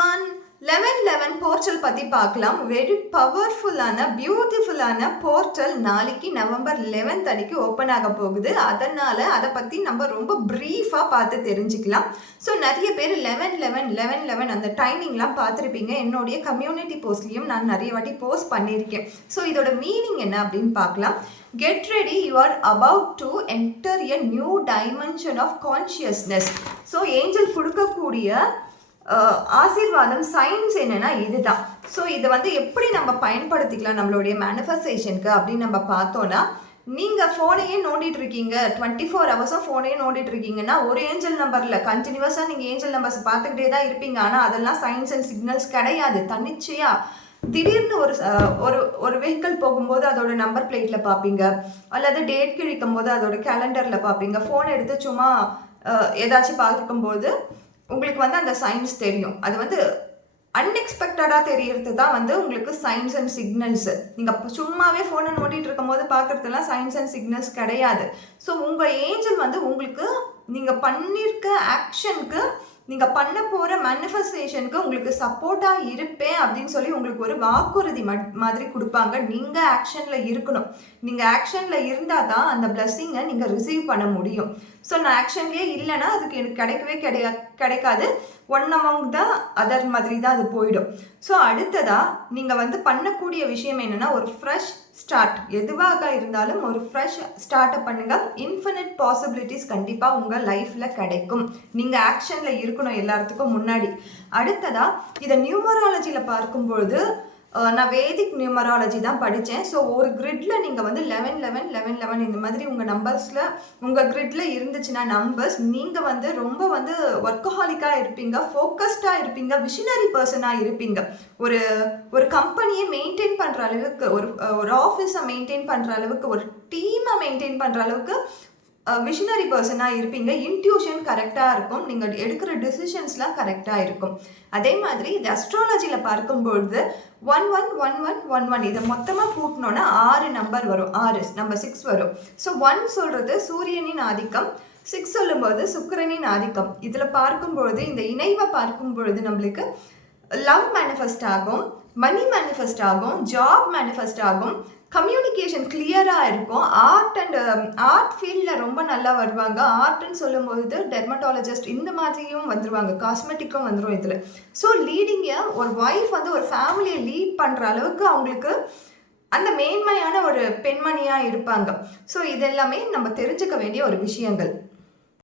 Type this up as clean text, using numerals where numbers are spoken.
everyone. 1111 portal பற்றி பார்க்கலாம். Very பவர்ஃபுல்லான பியூட்டிஃபுல்லான போர்ட்டல் நாளைக்கு நவம்பர் 11th அன்னைக்கு ஓப்பன் ஆக போகுது. அதனால் அதை பற்றி நம்ம ரொம்ப ப்ரீஃபாக பார்த்து தெரிஞ்சுக்கலாம். ஸோ நிறைய பேர் 11/11 அந்த டைமிங்லாம் பார்த்துருப்பீங்க. என்னுடைய கம்யூனிட்டி போஸ்ட்லேயும் நான் நிறைய வாட்டி போஸ்ட் பண்ணியிருக்கேன். ஸோ இதோட மீனிங் என்ன அப்படின்னு பார்க்கலாம். Get ready, you are about to enter a new dimension of consciousness. So angel கொடுக்கக்கூடிய ஆசீர்வாதம் சயின்ஸ் என்னன்னா இதுதான். ஸோ இதை எப்படி நம்ம பயன்படுத்திக்கலாம் நம்மளுடைய மேனிஃபெஸ்டேஷனுக்கு அப்படின்னு நம்ம பார்த்தோன்னா, நீங்கள் ஃபோனையே நோண்டிட்டு இருக்கீங்க, 24 hours ஃபோனையே நோண்டிட்டு இருக்கீங்கன்னா ஒரு ஏஞ்சல் நம்பரில் கண்டினியூஸாக நீங்கள் ஏஞ்சல் நம்பர்ஸ் பார்த்துக்கிட்டே தான் இருப்பீங்க. ஆனால் அதெல்லாம் சயின்ஸ் அண்ட் சிக்னல்ஸ் கிடையாது. தன்னிச்சையாக திடீர்னு ஒரு வெஹிக்கிள் போகும்போது அதோட நம்பர் பிளேட்டில் பார்ப்பீங்க, அல்லது டேட் கிழிக்கும் போது அதோட கேலண்டரில் பார்ப்பீங்க. ஃபோன் எடுத்து சும்மா ஏதாச்சும் பார்க்கும்போது உங்களுக்கு அந்த சயின்ஸ் தெரியும். அது அன்எக்ஸ்பெக்டடாக தெரியறது தான் உங்களுக்கு சயின்ஸ் அண்ட் சிக்னல்ஸ். நீங்கள் சும்மாவே ஃபோனை நோண்டிட்டு இருக்கும் போது பார்க்குறதுலாம் சயின்ஸ் அண்ட் சிக்னல்ஸ் கிடையாது. ஸோ உங்கள் ஏஞ்சல் உங்களுக்கு நீங்கள் பண்ணியிருக்க ஆக்ஷனுக்கு, நீங்கள் பண்ண போகிற மேனிஃபெஸ்டேஷனுக்கு உங்களுக்கு சப்போர்ட்டாக இருப்பேன் அப்படின்னு சொல்லி உங்களுக்கு ஒரு வாக்குறுதி மாதிரி கொடுப்பாங்க. நீங்கள் ஆக்ஷனில் இருக்கணும். நீங்கள் ஆக்ஷனில் இருந்தால் தான் அந்த பிளஸ்ஸிங்கை நீங்கள் ரிசீவ் பண்ண முடியும். ஸோ நான் ஆக்ஷன்லேயே இல்லைன்னா அதுக்கு எனக்கு கிடைக்கவே கிடைக்காது. ஒன் அமௌங் த அதர் மாதிரி தான் அது போயிடும். ஸோ அடுத்ததாக நீங்கள் பண்ணக்கூடிய விஷயம் என்னென்னா, ஒரு ஃப்ரெஷ் ஸ்டார்ட். எதுவாக இருந்தாலும் ஒரு ஃப்ரெஷ் ஸ்டார்ட்டை பண்ணுங்கள். இன்ஃபினிட் பாசிபிலிட்டிஸ் கண்டிப்பாக உங்கள் லைஃப்பில் கிடைக்கும். நீங்கள் ஆக்ஷனில் இருக்கணும் எல்லாத்துக்கும் முன்னாடி. அடுத்ததாக இதை நியூமராலஜியில் பார்க்கும்பொழுது நான் வேதிக் நியூமராலஜி தான் படித்தேன். ஸோ ஒரு கிரிட்டில் நீங்கள் 11/11 இந்த மாதிரி உங்கள் நம்பர்ஸில் உங்கள் கிரிட்டில் இருந்துச்சுன்னா நம்பர்ஸ், நீங்கள் ரொம்ப ஒர்க்கஹாலிக்காக இருப்பீங்க, ஃபோக்கஸ்டாக இருப்பீங்க, விஷனரி பர்சனாக இருப்பீங்க. ஒரு கம்பெனியை மெயின்டைன் பண்ணுற அளவுக்கு, ஒரு ஆஃபீஸை மெயின்டைன் பண்ணுற அளவுக்கு, ஒரு டீமை மெயின்டைன் பண்ணுற அளவுக்கு விஷனரி பர்சனாக இருப்பீங்க. இன்ட்யூஷன் கரெக்டாக இருக்கும். நீங்கள் எடுக்கிற டிசிஷன்ஸ்லாம் கரெக்டாக இருக்கும். அதே மாதிரி இது அஸ்ட்ராலஜியில் பார்க்கும்பொழுது 1111 இதை மொத்தமாக கூட்டினோன்னா 6 நம்பர் வரும். 6 நம்பர் 6 வரும். ஸோ 1 சொல்கிறது சூரியனின் ஆதிக்கம், 6 சொல்லும்போது சுக்கிரனின் ஆதிக்கம். இதில் பார்க்கும்பொழுது, இந்த இணைவை பார்க்கும்பொழுது நம்மளுக்கு லவ் மேனிஃபெஸ்ட் ஆகும், மணி மேனிஃபெஸ்ட் ஆகும், ஜாப் மேனிஃபெஸ்ட் ஆகும், கம்யூனிகேஷன் கிளியராக இருக்கும். ஆர்ட் ஃபீல்டில் ரொம்ப நல்லா வருவாங்க. ஆர்ட்னு சொல்லும்போது டெர்மட்டாலஜிஸ்ட் இந்த மாதிரியும் வந்துடுவாங்க, காஸ்மெட்டிக்கும் வந்துடும் இதில். ஸோ லீடிங்கை ஒரு ஒய்ஃப் ஒரு ஃபேமிலியை லீட் பண்ணுற அளவுக்கு அவங்களுக்கு அந்த மேன்மையான ஒரு பெண்மணியாக இருப்பாங்க. ஸோ இதெல்லாமே நம்ம தெரிஞ்சுக்க வேண்டிய ஒரு விஷயங்கள்.